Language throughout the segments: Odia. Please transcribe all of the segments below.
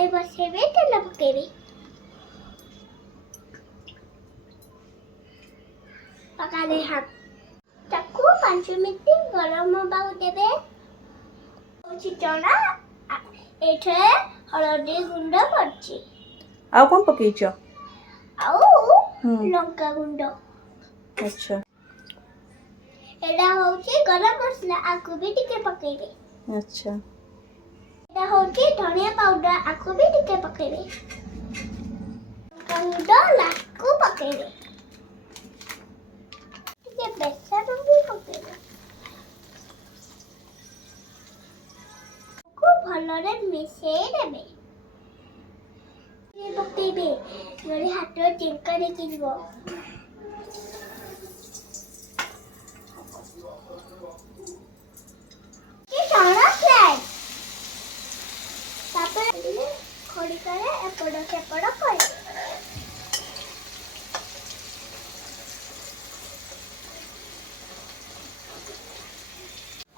କଡ଼େଇ ବସେଇବେ, ତେଲ ପକେଇବେ। ପକାଇଲେ ତାକୁ 5 ମିନିଟ୍ ଗରମ ହେବାକୁ ଦେବେ। ହଉଛି ଚଣା, ଏଠାରେ ହଳଦୀ ଗୁଣ୍ଡ ପଡିଛି। ଆଉ କଣ ପକେଇଛ? ଆଉ ଲଙ୍କା ଗୁଣ୍ଡ। ଆଚ୍ଛା। ଏଟା ହଉଛି ଗରମ ମସଲା, ଆକୁ ବି ଟିକେ ପକେଇବେ। ଆଚ୍ଛା। ଏଟା ହଉଛି ଧନିଆ ପାଉଡର, ଆକୁ ବି ଟିକେ ପକେଇବେ। ଲଙ୍କା ଗୁଣ୍ଡ ଲାଷ୍ଟକୁ ପକେଇବେ। ଟିକେ ବେସନ ବି ପକେଇବେ। ଭଲରେ ମିଶେଇ ଦେବେ। ପକେଇବେ, ନହେଲେ ହାତ ଚିଙ୍କା ଦେଖିଯିବ। ଚଣା ଫ୍ରାଏ। ତାପରେ ଖଡ଼ିକାରେ ଏପଟ ସେପଟ କରିବେ।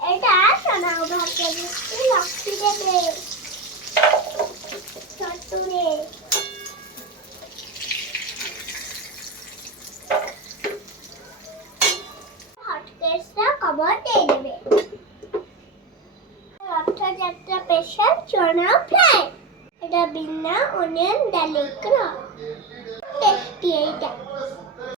ଏଇଟା ଚଣାକୁ ଭାଜିକି ରଖିଦେବେ ଚଟୁରେ। ହଟକେସର କଭର ଦେଇଦେବେ। ରଥଯାତ୍ରା ସ୍ପେଶାଲ ଚଣା ଫ୍ରାଏ। এটা বিনা অনিয়ন গার্লিক টেস্টি এইটা।